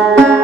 Thank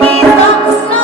Happy socks.